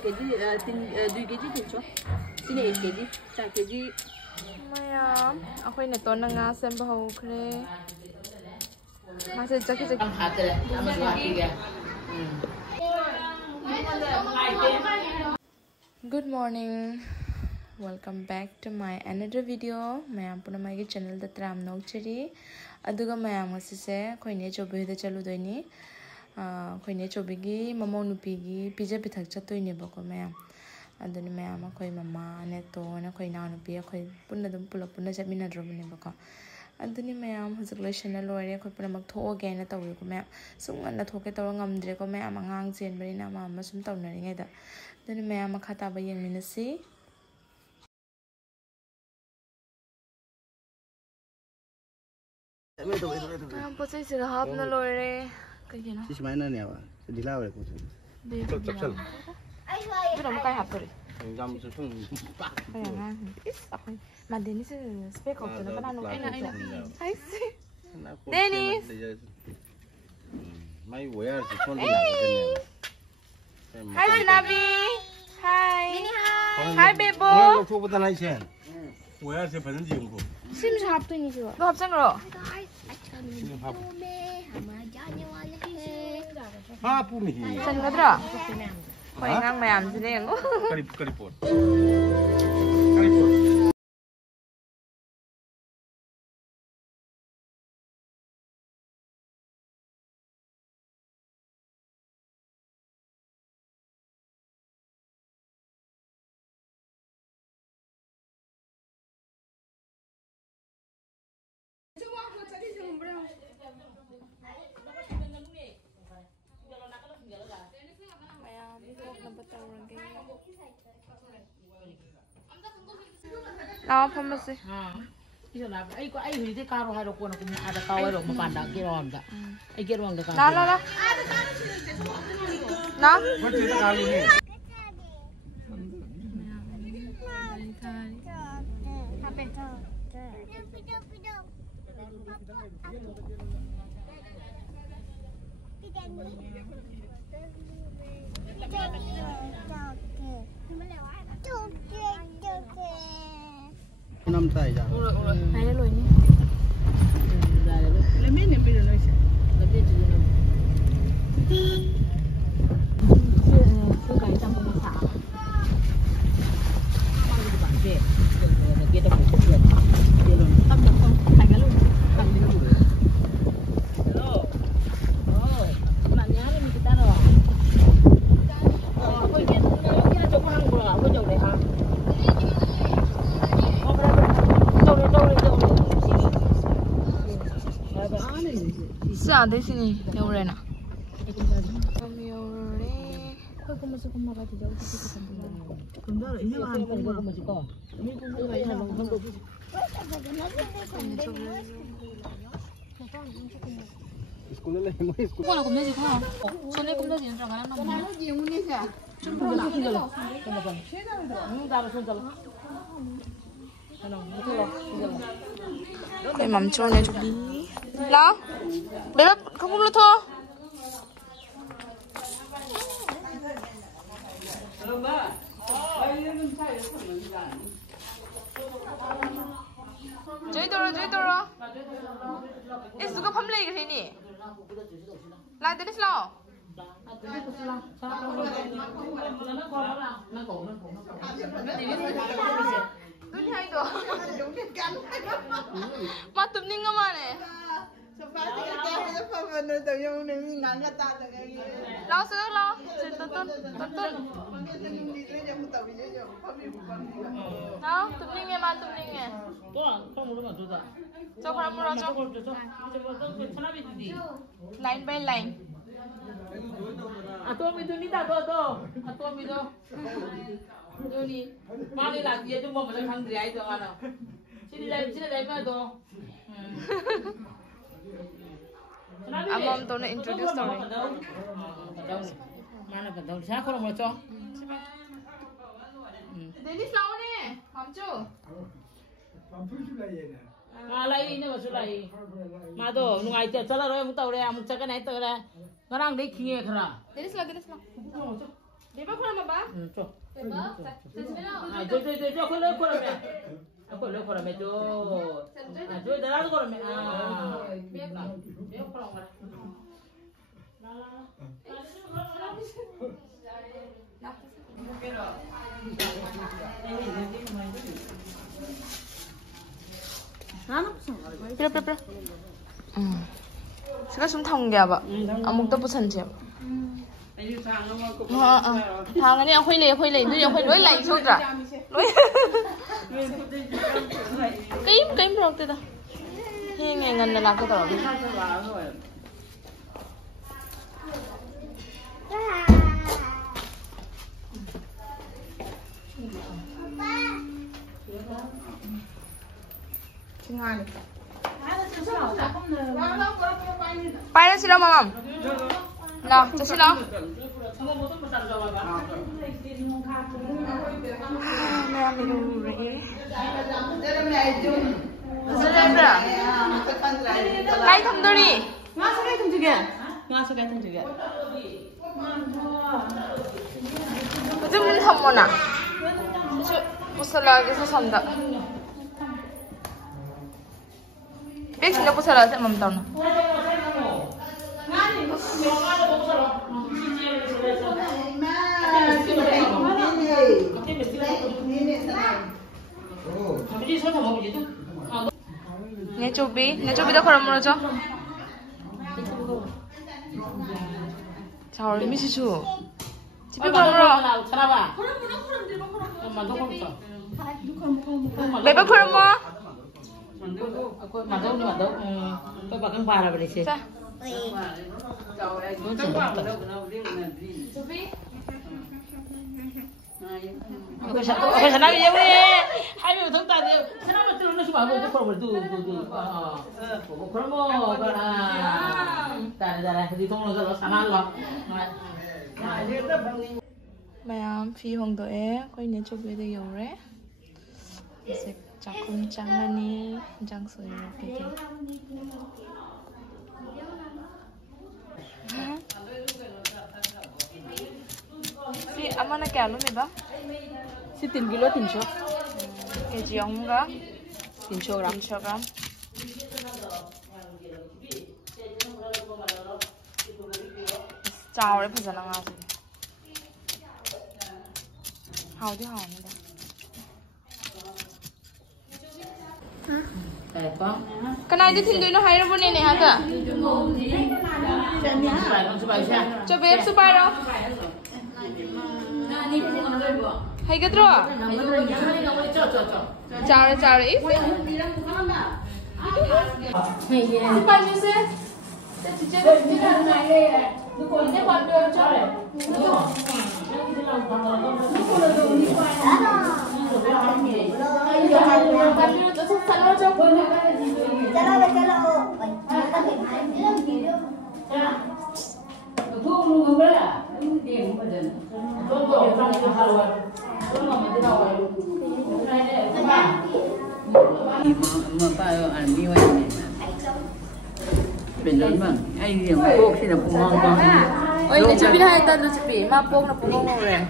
kg 2 kg tincho sini 1 kg 4 kg mayam akhoi na to na nga sem ba ho khre ma se chaki chaki Good morning, welcome back to my another video. Mayam puna mai channel da tram nok chiri aduga mayam asise khoine chobe da chalu doini khoine chobe gi mamau nupi gi pije pithak chatoine bako mayam aduni mayam khoi mama ne to na khoi na nupi khoi punna dum pula punna jamina drobne bako aduni mayam huzuk loishana loire khoi puna mak tho ge na tawi ko mayam sungan na thoke taw ngamdre ko mayam angang chen bari na ma sum tawnari ngai da aduni mayam khata ba yeng minasi Posisi sih hap na lore kayak gini. Sih mana nih apa? Sedih lah aku. Cep. Itu nama kayak hap tuh. Jam susun. Kayak aku. Madeni sih spek kok tuh kan anu enak. Hai sih. Dennis. Mai wear sih pun dia. Hai Nabi. Hai. Hai Bebo. Oh, coba tanah isen. Wear sih pada diaunggu. Sim hap tuh ini juga. Lo hap sang lo. Apa nih? Sen kadra. Kau ingat mayam sini yang. Karipot. Lawan pembersih. Bisa lah. Ai ini teh karo haro kono kunya ada kawai lo mapandang kiron enggak. Ai kiron enggak kan. Lah. Nah. Macam mana kali ni? Enam tay dah. Ada lo ini. Lebih ni pilih lo sih. Lebih juga nam. Suka hitam pun sah. Mana di bangke. Kita buku dia. Dia lo. Tak tak. Tanggal lo. Tanggal lo. Hello. Oh. Maknya ni kita lo. Oh, aku ingin kita coba hang pula. Aku jauh deh ah. Ada sini, jauh na. Kami jauh. Kau masuk rumah kau jauh kita kan. Kundar ini lah. Kau masuk kau. Ini kundar ini lah. Sekolah lah, mau sekolah. Kau nak kumda sih kau? Soalnya kumda sih orang kan nama. Kalau dia muni sah. Cuma kumda lah. Kenapa? Ini dah langsung jalan. Ano, itu loh. Kau imam cuma ni cuci. Lah, bebek kamu belum tahu? Jadi dorong. Is juga pemlei ke sini? Lah, tadi slow. Dunia itu. Matum ni ngamane. Sepatu kita ada pembantu tu yang ni nangga tak ada lagi. Lau sih lau, tonton. Lau, tumning mah tumning. Tuh, kamu rumah tu tak? Coba kamu raja. Line by line. Atau itu ni tak tu. Atau itu. Itu ni. Mana lagi dia tu mau macam hang dia itu mana? Sini dah mana tu? Amom tu nak introduce story. Mana betul? Saya kalau mau coba. Dennis lau ni, kamcu. Malai ini masuk lagi. Mado, nungai je, jalan orang muda orang, muda kan itu orang. Ngarang dek kini kerana. Dennis lau. Beba ko naman ba? 줘. Beba? Sasmila. 줘. 걸려. 걸으면 줘. 줘. 나도 걸으면. 내가 걸어 거라. Pira. Saka sum thong gya ba? Amuk ta pusan che. Thang ani akhoi le du akhoi loi lai chu tra. Loi. Kaim rok te da. He nge ngan na la ka tor. Pai sila mamam. Nào, cho xin lỗi. Mẹ mình đủ rồi. Cái thầm tôi đi. Ngasa kayo itong juga. Betul betul thầm mana? Pusala kita sanda. Bek sini pusala saya mam tahu na. Nya cobi dah korang mana jo? Caur misi cu. Cipi korang mana? Beba korang mana? Aku madau. Kau bakal parah berisi. Sa. Aku sana dia boleh. Hai tu tak ada. Sana betul nak cuba aku korang tu. Korang mau korang. Tak di tong lo sana lo. Mayam phi hong do e koi ne chobe de yo re. Sek chakum changani jang so yo pete. Si amana kya lo me ba? Si 3 kilo 300. Kg ong ga 300 gram. 300 gram. Chào đấy phải giờ là gì? Hào chứ hào nữa đây. Cái này thì thìn nó hay nó bên này này hả cả? Cho bé em super đâu? Hay cái đó? Chào đấy. Super như thế. Benar bang, ai yang pok sih nak pungong bang. Oh ini cepi hai tadu cepi, mapok na pungong mo re.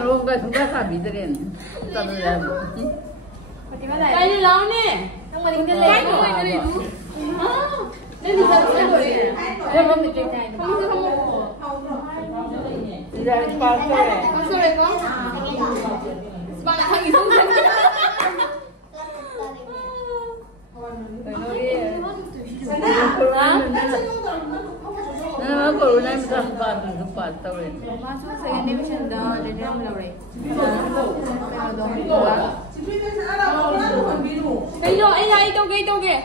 Long kan sudah sabi teren. Tak ada. Kain lau ni. Yang paling kele. Kain tu ini tu. Ni bisa tu ni. Dia mau mikir kain. Kamu tu kamu. Tidak pasal. Pasal ko. Sebab nak hangi semua. Kalau naik besar tempat tahu ni. Masuk saya ni macam dah ada dalam lori. Ayo, itu ke.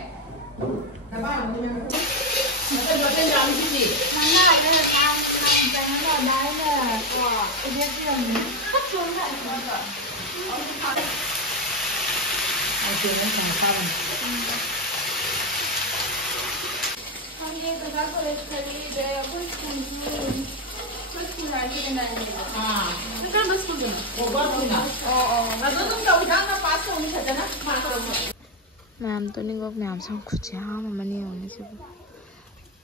Ma'am to ningo ma'am sang kucha mamani oni sibu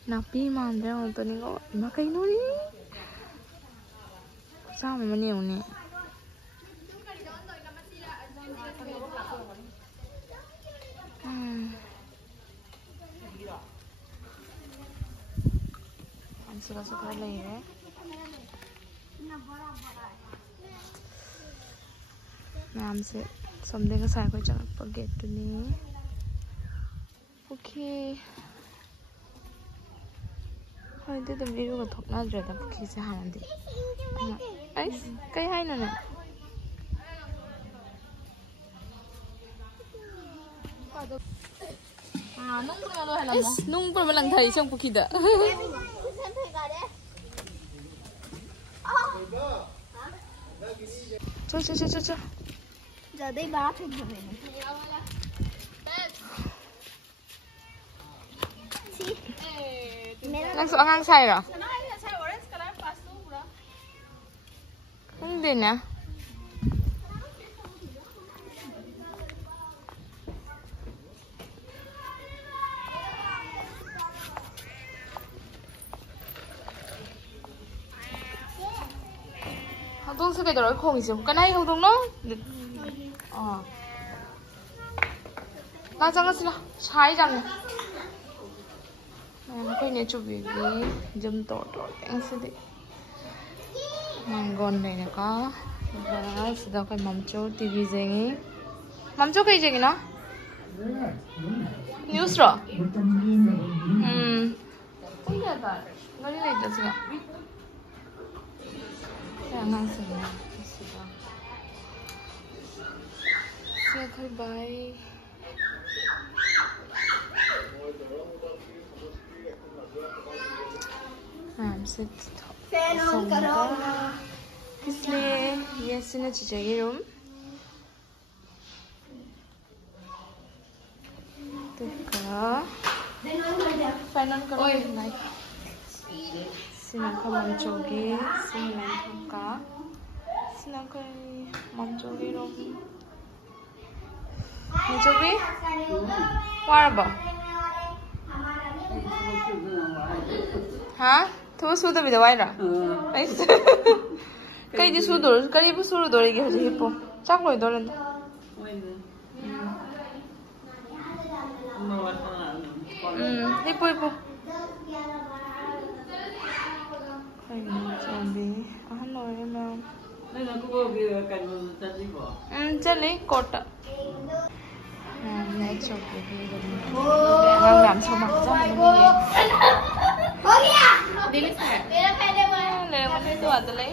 napi man re on to ningo ma kai no ni Khusam mani uni. Suka lagi ya. Nam se something ka sai ko chak pa gate tu ni. Okay. Hai de dum iru ka thok na jra da pukhi se han di. Ai kai hai na na. Nung pur malang thai chang pukhi da. Cho. Giờ đây bá thì rồi này. Langsung ngang sai rồi. Không đến à? Học tung sao cái đó không gì cái này học tung nó. 나 장았으라 잘 장네. Aku ini coba jam total yang sedih. Manggon deh nak kah? Sudah kau mamco TV jengi. Mamco kau jengi na? News ro? Oh iya dah. Nggak ada itu sih. Jangan senang. Sudah. Siapa bye. हमसे इसलिए ये सीना चाहिए रूम तो का फाइनल करो नाइट सीना का मंचोगे सीना का मंचोगे रूम मंचोगे वारबा हाँ तो सुध भी दवाई रा कई दी सुधोर कई भी सुधोर दोरेगी हजे हिप्पो चाक लोई दोरन हिप्पो चली ahal लोई मैम चली Kota next shop ngang làm sao mặc ra Ho gaya. Dilis na. Pero pwede mo. Lemon ito adalay.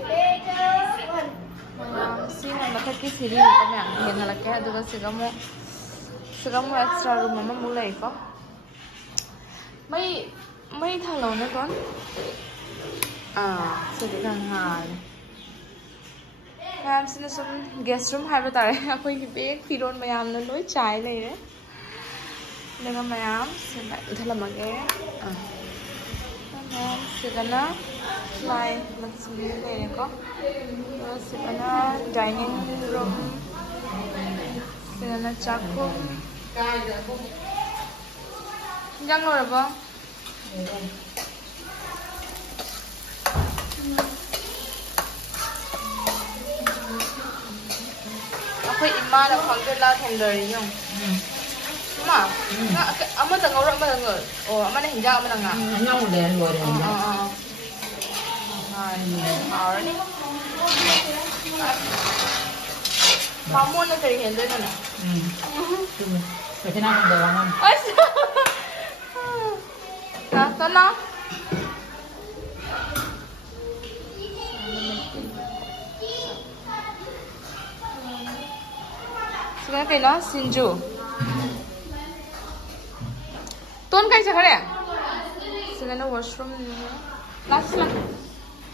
Sino nakaki siri ko may ang yan halak kaya aduga siga mo extra room mama mulai ko. May thalaw na kon. Sige kang han. Ma'am sino sum guest room hai batare ako hi bag firon mayam na loi chai lai re. Daga mayam sila thalamage. Segana fly maksudnya ini kok. Terus segana dining room. Segana cakum. Jangan lupa apa? Aku iman aku angkat lah tender yang. Ma, ama tengah orang mana tengah? Oh, ama ni hingga ama tengah. Nyong deh luar ini. Ni. Kamu nak cari hingga mana? Cuma, macam apa doangan? Nah, sana. Sekarang kena Sinju. Tuan kai sa kare? Sila na washroom niya. Last lang.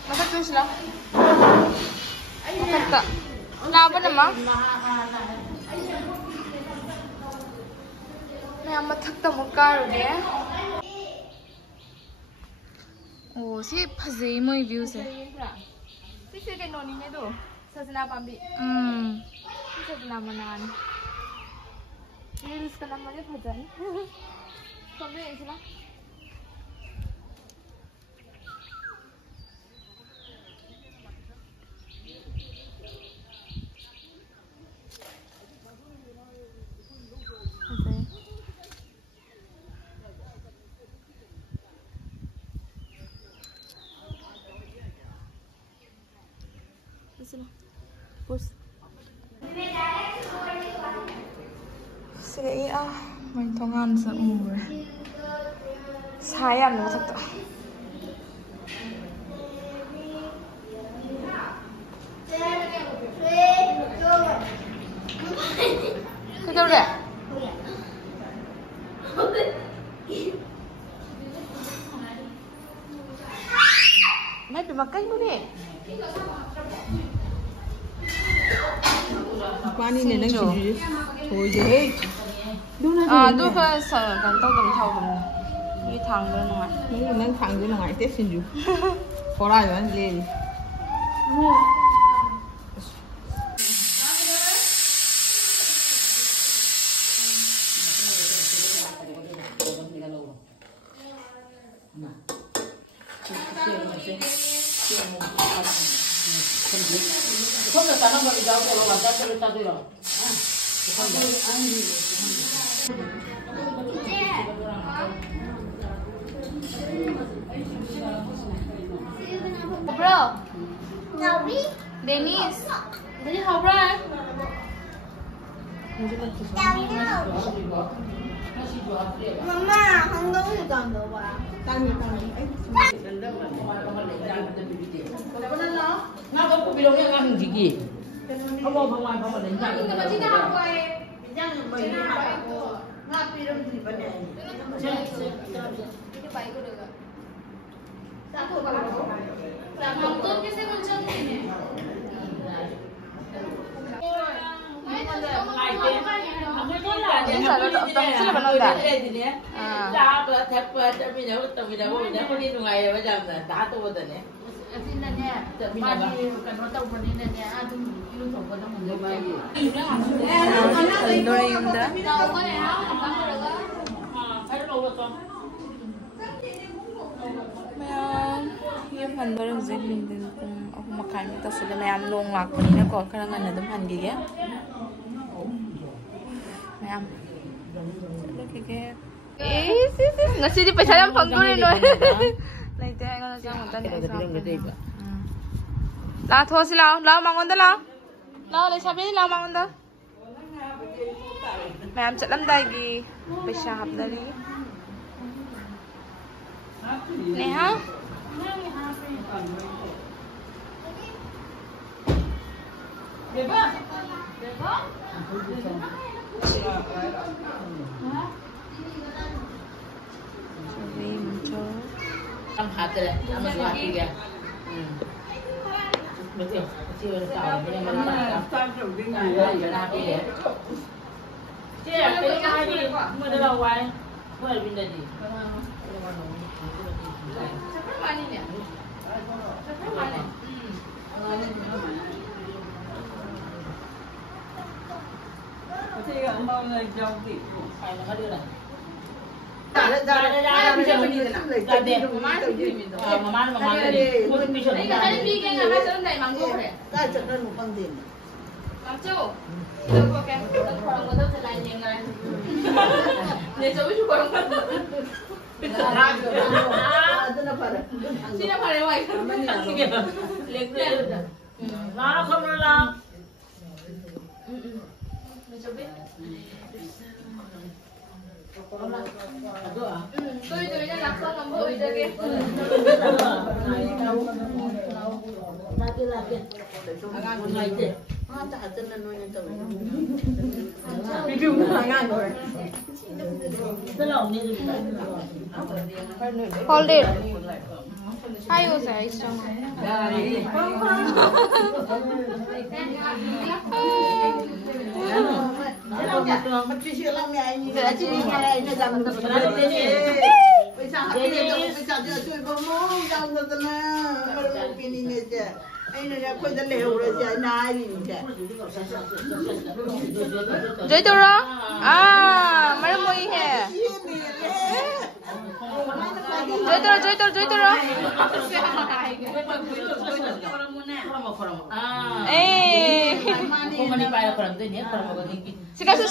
Matak sila. Matak. Naba naman. May matak ta mo karo niya. Oh, si pazay mo yung views eh. Kasi kay noni niya do. Sa sinapambi. Sa sinamanan. Reels ka naman yung pazay. Sabi yun sila. Push. Sige may tongan sa umur. Sayang mo sakto. Kau dah? Mai makan dulu ni. Pani ni nang sini. Oh ye. Tu kan kan tahu tentang tahu tu. Ini thang tu ngai. Ni nang thang tu ngai teh sini. Korai kan le. Bro, Nabi, Dennis, Jadi how bright? Mama, Hong Kong是长的吧？当你。Ngapa aku bilangnya nggak jigi? Kamu mau lenjang? Yung handor yung zin din kung ako makain ito sila mayam nung lako nila ko karang ano dum handi ya mayam nasi di paisa yang panggurin no lai te ko na jang tan la tho si lao mangon da lao le sabi lao mangon da mayam chat lam dai gi paisa hap dari Neha Beba. Sorry muncul. Am hati deh, am hati dia. Betul, betul udah tahu. Ini mana? Jangan hati dia. Cik, kita hari mana lawai? Mana pindah di? Mana ni? Mana? Saya mau ngejauh di. Kayak mana dia? Hold it. Ayo saya iseng. Joy tu lah. Mana mau ini? Joy tu lah. Sikasu.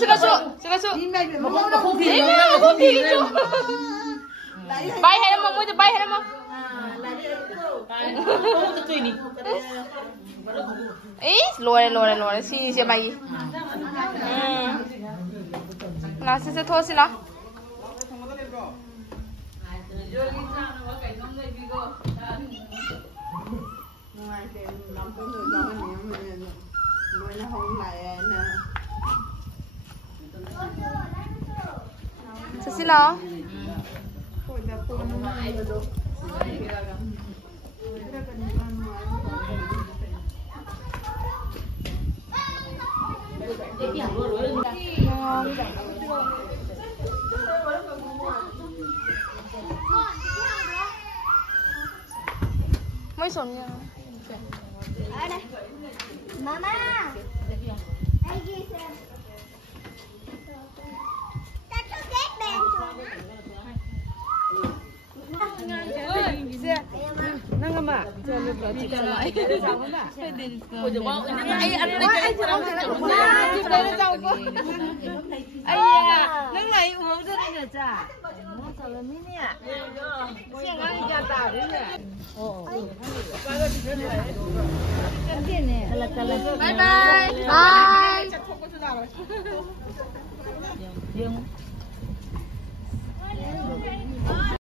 Bye hello mo, bye hello mo. đi. Ý, lùa xì xì mày. Là xì thôi xì nó. Xì nó. Mấy sồn nha. Ở đây. Mama. Ai ghi xem. Ta cho ghét đèn chuột. 나가마 저는 그렇지잖아. 보자 뭐 아이 안 돼. 아이야 nâng lại uống cho nên là chả nó sao là mini à xem ăn cái tàu đấy nè bye bye bye